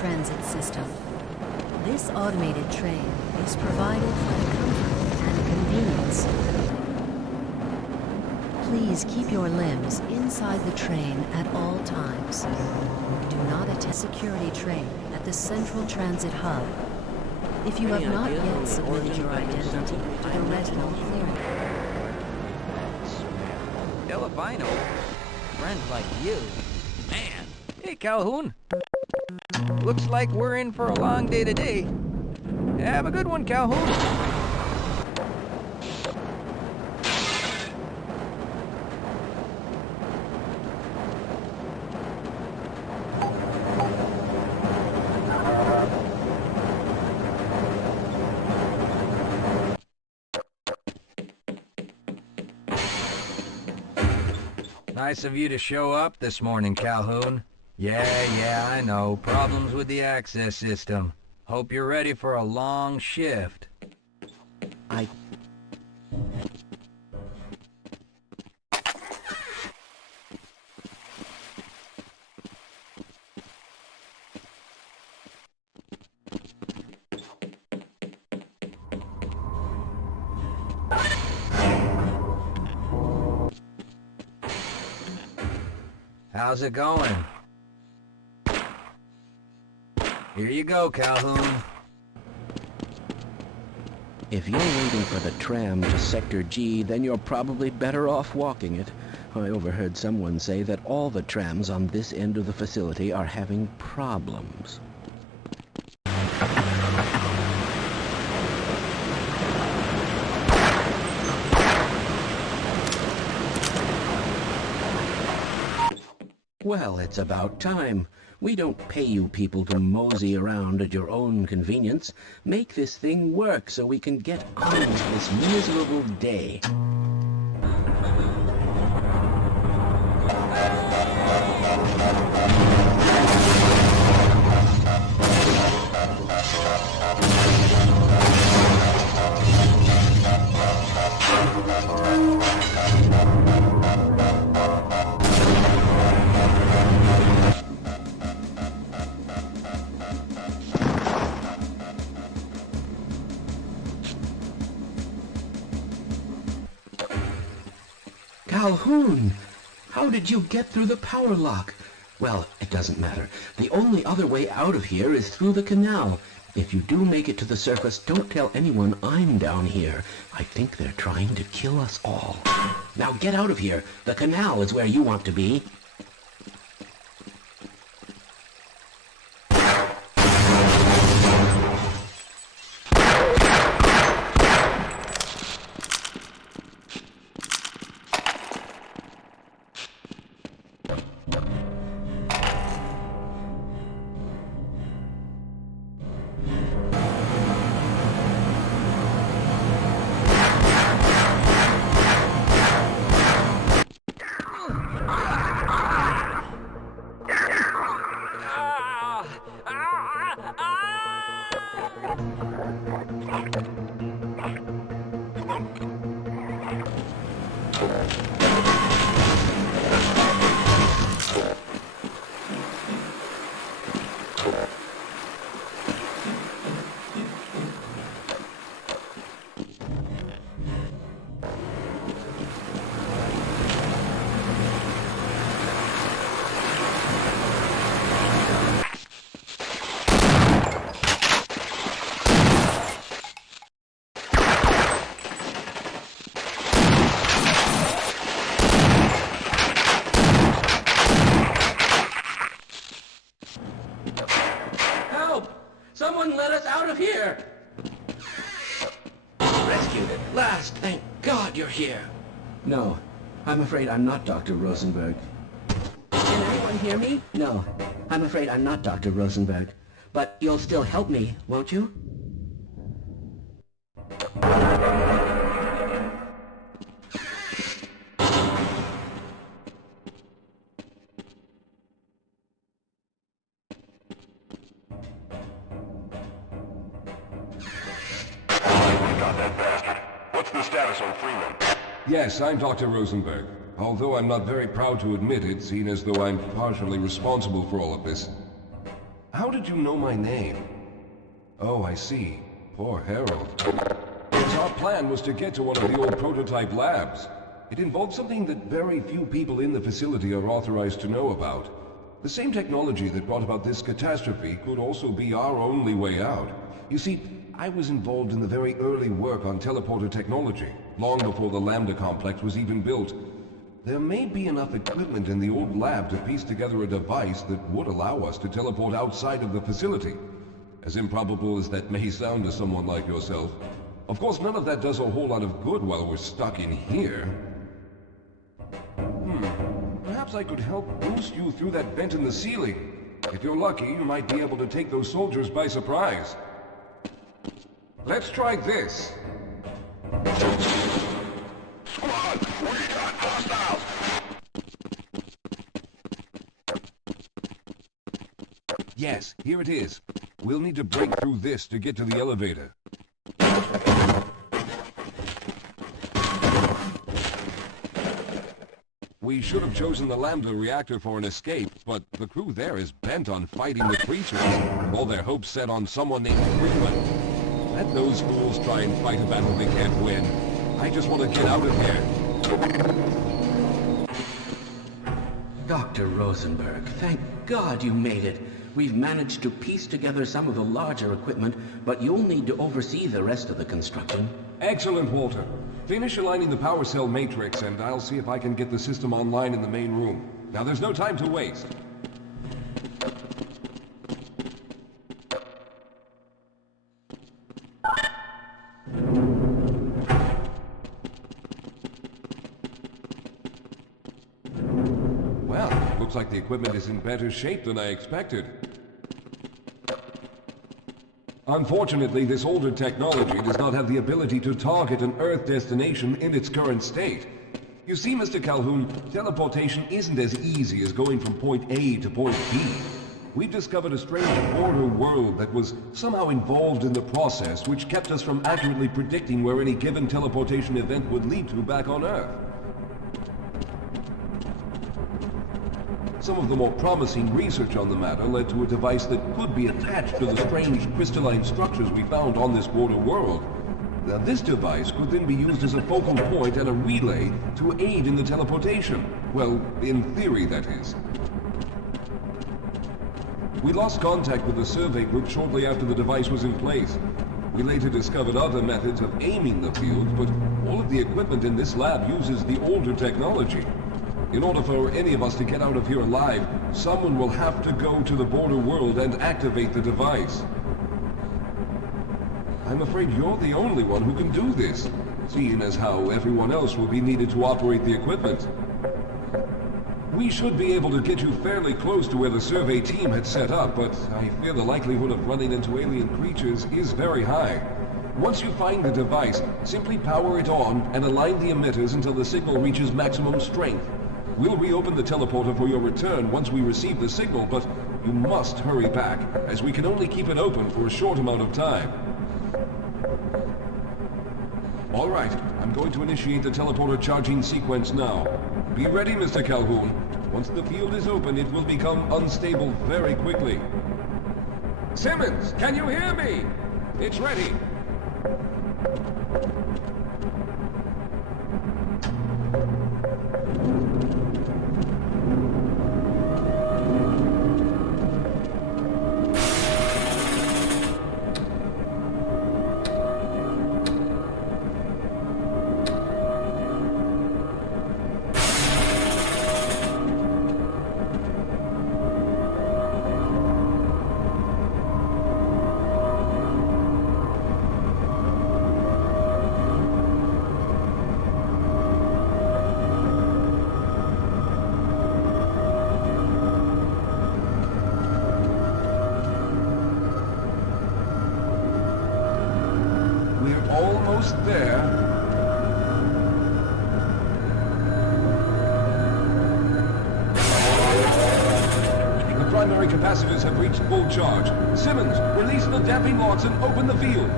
Transit System. This automated train is provided for the comfort and convenience. Please keep your limbs inside the train at all times. Do not attend security train at the Central Transit Hub. If you have not yet submitted your identity to the retinal clearance. Albino, friend like you, man. Hey, Calhoun. Looks like we're in for a long day today. Have a good one, Calhoun. Nice of you to show up this morning, Calhoun. Yeah, I know. Problems with the access system. Hope you're ready for a long shift. How's it going? Here you go, Calhoun. If you're waiting for the tram to Sector G, then you're probably better off walking it. I overheard someone say that all the trams on this end of the facility are having problems. Well, it's about time. We don't pay you people to mosey around at your own convenience. Make this thing work so we can get on with this miserable day. Calhoun! How did you get through the power lock? Well, it doesn't matter. The only other way out of here is through the canal. If you do make it to the surface, don't tell anyone I'm down here. I think they're trying to kill us all. Now get out of here. The canal is where you want to be. Someone let us out of here! Rescued at last! Thank God you're here! No, I'm afraid I'm not Dr. Rosenberg. Can anyone hear me? No, I'm afraid I'm not Dr. Rosenberg. But you'll still help me, won't you? Yes, I'm Dr. Rosenberg. Although I'm not very proud to admit it, seeing as though I'm partially responsible for all of this. How did you know my name? Oh, I see. Poor Harold. Yes, our plan was to get to one of the old prototype labs. It involved something that very few people in the facility are authorized to know about. The same technology that brought about this catastrophe could also be our only way out. You see, I was involved in the very early work on teleporter technology, long before the Lambda complex was even built. There may be enough equipment in the old lab to piece together a device that would allow us to teleport outside of the facility. As improbable as that may sound to someone like yourself. Of course, none of that does a whole lot of good while we're stuck in here. Perhaps I could help boost you through that vent in the ceiling. If you're lucky, you might be able to take those soldiers by surprise. Let's try this. Squad, we got hostiles! Yes, here it is. We'll need to break through this to get to the elevator. We should have chosen the Lambda reactor for an escape, but the crew there is bent on fighting the creatures, all their hopes set on someone named Freeman. Let those fools try and fight a battle they can't win. I just want to get out of here. Dr. Rosenberg, thank God you made it. We've managed to piece together some of the larger equipment, but you'll need to oversee the rest of the construction. Excellent, Walter. Finish aligning the power cell matrix, and I'll see if I can get the system online in the main room. Now, there's no time to waste. Well, looks like the equipment is in better shape than I expected. Unfortunately, this older technology does not have the ability to target an Earth destination in its current state. You see, Mr. Calhoun, teleportation isn't as easy as going from point A to point B. We've discovered a strange border world that was somehow involved in the process, which kept us from accurately predicting where any given teleportation event would lead to back on Earth. Some of the more promising research on the matter led to a device that could be attached to the strange crystalline structures we found on this border world. Now, this device could then be used as a focal point and a relay to aid in the teleportation. Well, in theory, that is. We lost contact with the survey group shortly after the device was in place. We later discovered other methods of aiming the field, but all of the equipment in this lab uses the older technology. In order for any of us to get out of here alive, someone will have to go to the border world and activate the device. I'm afraid you're the only one who can do this, seeing as how everyone else will be needed to operate the equipment. We should be able to get you fairly close to where the survey team had set up, but I fear the likelihood of running into alien creatures is very high. Once you find the device, simply power it on and align the emitters until the signal reaches maximum strength. We'll reopen the teleporter for your return once we receive the signal, but you must hurry back, as we can only keep it open for a short amount of time. All right, I'm going to initiate the teleporter charging sequence now. Be ready, Mr. Calhoun. Once the field is open, it will become unstable very quickly. Simmons, can you hear me? It's ready. Almost there. The primary capacitors have reached full charge. Simmons, release the damping locks and open the field.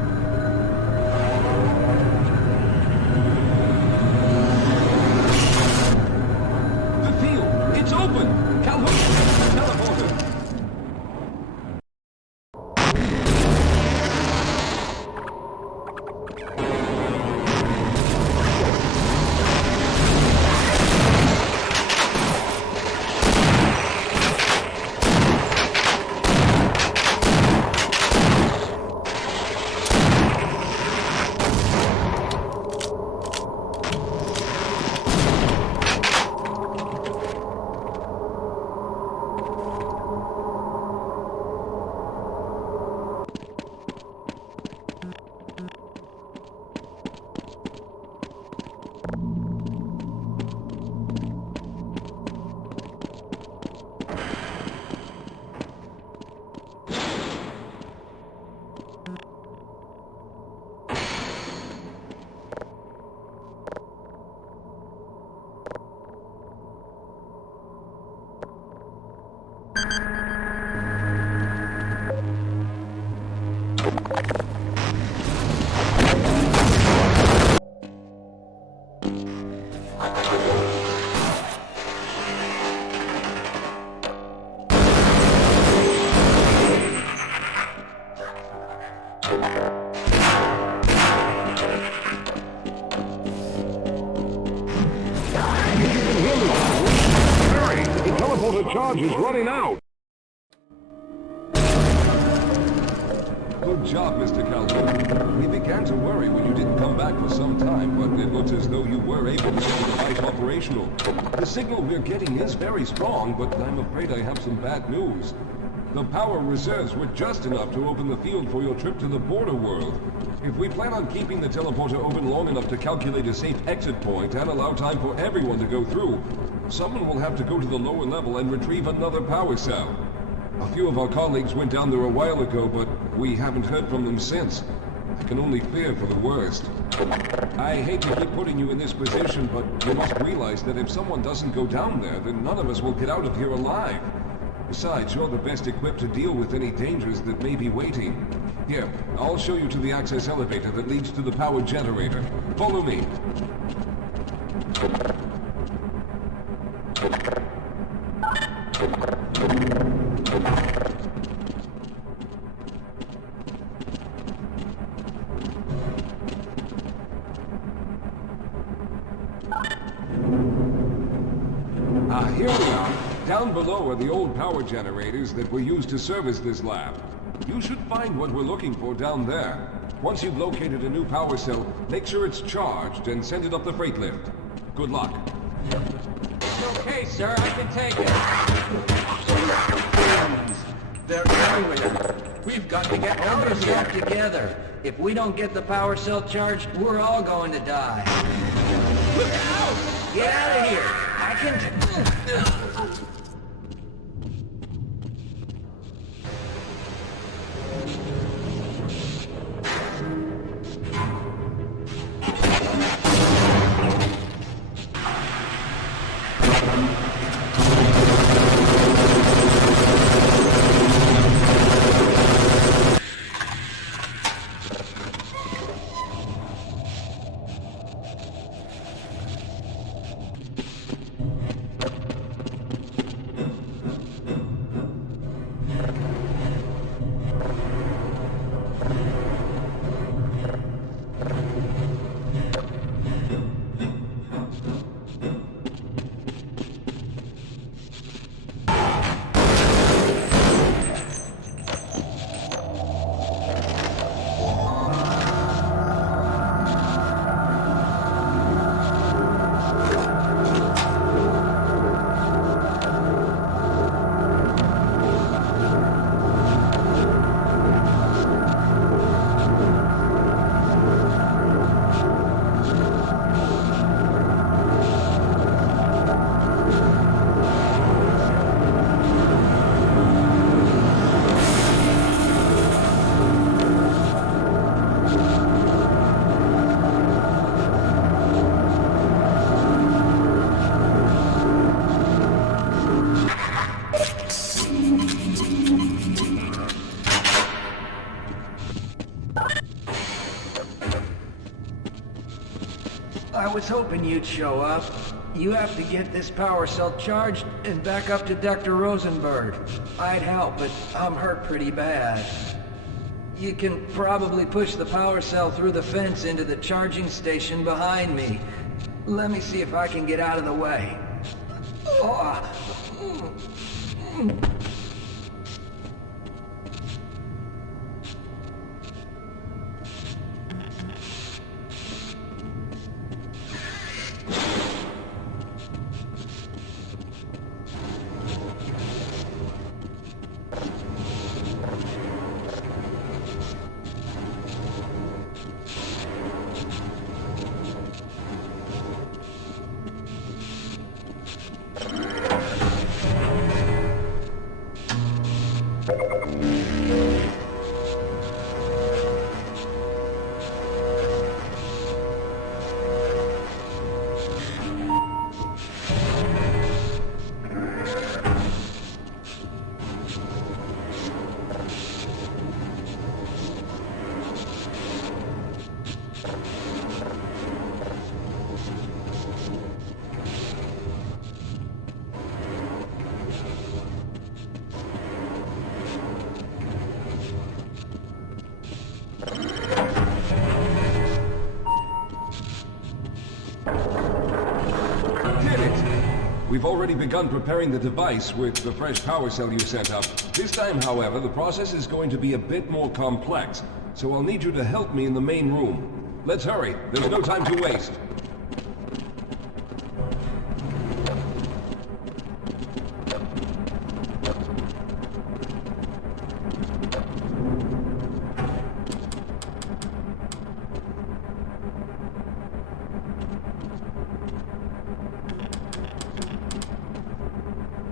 Hurry! The teleporter charge is running out! Good job, Mr. Calhoun. We began to worry when you didn't come back for some time, but it looks as though you were able to get the device operational. The signal we're getting is very strong, but I'm afraid I have some bad news. The power reserves were just enough to open the field for your trip to the border world. If we plan on keeping the teleporter open long enough to calculate a safe exit point and allow time for everyone to go through, someone will have to go to the lower level and retrieve another power cell. A few of our colleagues went down there a while ago, but we haven't heard from them since. I can only fear for the worst. I hate to keep putting you in this position, but you must realize that if someone doesn't go down there, then none of us will get out of here alive. Besides, you're the best equipped to deal with any dangers that may be waiting. Here, I'll show you to the access elevator that leads to the power generator. Follow me. Here we are. Down below are the old power generators that were used to service this lab. You should find what we're looking for down there. Once you've located a new power cell, make sure it's charged and send it up the freight lift. Good luck. Okay, sir, I can take it. They're everywhere. We've got to get out Hold of yourself here. together. If we don't get the power cell charged, we're all going to die. Look out! Get out of here! I can... I was hoping you'd show up. You have to get this power cell charged and back up to Dr. Rosenberg. I'd help, but I'm hurt pretty bad. You can probably push the power cell through the fence into the charging station behind me. Let me see if I can get out of the way. Oh. We've already begun preparing the device with the fresh power cell you sent up. This time, however, the process is going to be a bit more complex, so I'll need you to help me in the main room. Let's hurry. There's no time to waste.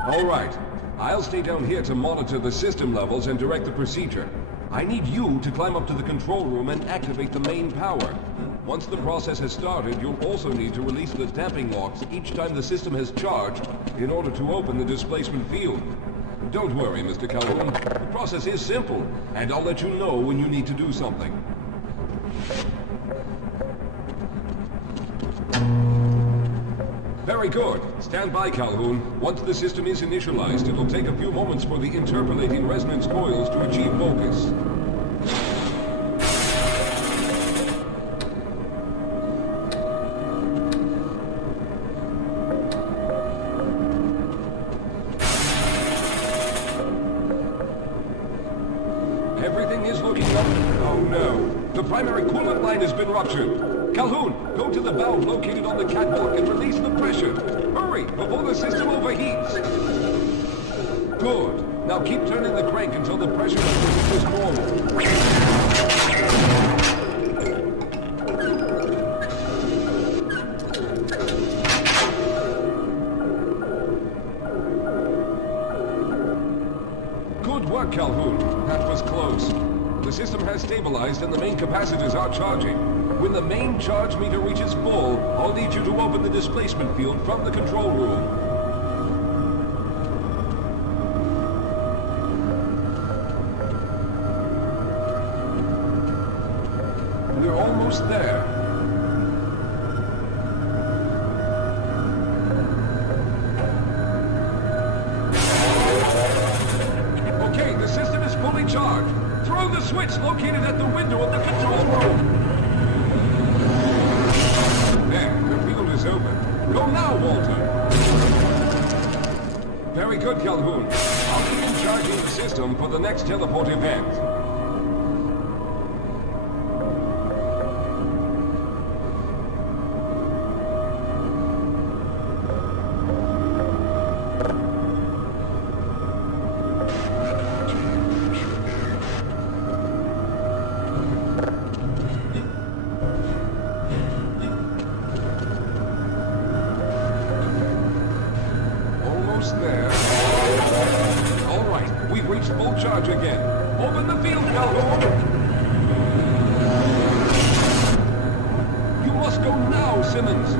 All right. I'll stay down here to monitor the system levels and direct the procedure. I need you to climb up to the control room and activate the main power. Once the process has started, you'll also need to release the damping locks each time the system has charged in order to open the displacement field. Don't worry, Mr. Calhoun. The process is simple, and I'll let you know when you need to do something. Very good. Stand by, Calhoun. Once the system is initialized, it'll take a few moments for the interpolating resonance coils to achieve focus. Everything is looking up. Oh no. The primary coolant line has been ruptured. Calhoun, go to the valve located on the catwalk and release the pressure. Hurry, before the system overheats. Good. Now keep turning the crank until the pressure is normal. Good work, Calhoun. That was close. The system has stabilized and the main capacitors are charging. When the main charge meter reaches full, I'll need you to open the displacement field from the control room. We're almost there. Okay, the system is fully charged. Throw the switch located at the window of the control room. Open. Go now, Walter! Very good, Calhoun. I'll begin charging the system for the next teleport event. There. All right, we've reached full charge again. Open the field, Calhoun! You must go now, Simmons!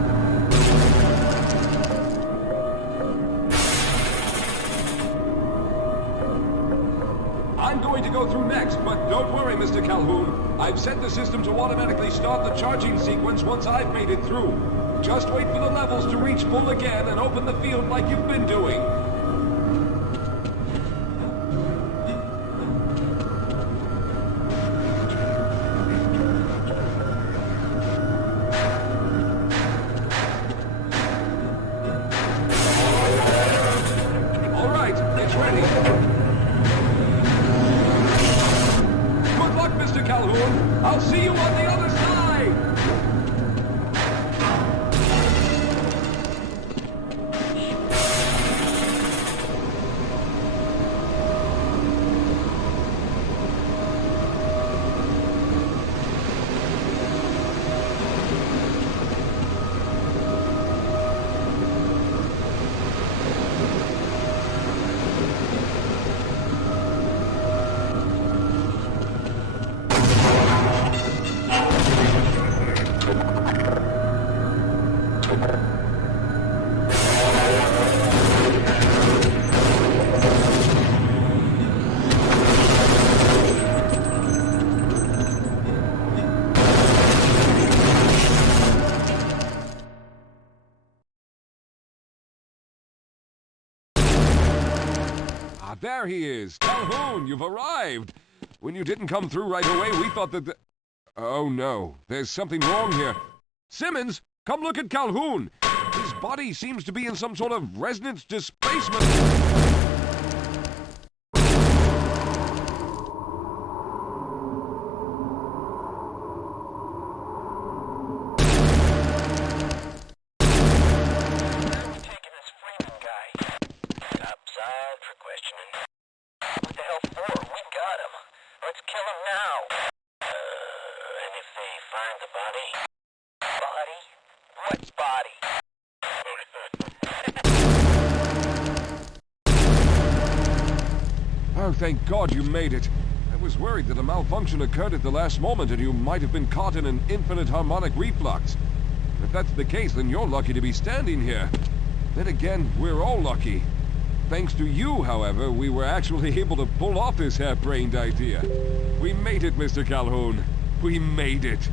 I'm going to go through next, but don't worry, Mr. Calhoun. I've set the system to automatically start the charging sequence once I've made it through. Just wait for the levels to reach full again and open the field like you've been doing. All right, it's ready. Good luck, Mr. Calhoun. I'll see you on the other side. There he is. Calhoun, you've arrived. When you didn't come through right away, we thought that Oh no, there's something wrong here. Simmons, come look at Calhoun. His body seems to be in some sort of resonance displacement. Taking this Freeman guy. Topside for questioning. What the hell for? We got him. Let's kill him now. And if they find the body? Body? What body? Oh, thank God you made it. I was worried that a malfunction occurred at the last moment and you might have been caught in an infinite harmonic reflux. If that's the case, then you're lucky to be standing here. Then again, we're all lucky. Thanks to you, however, we were actually able to pull off this harebrained idea. We made it, Mr. Calhoun. We made it.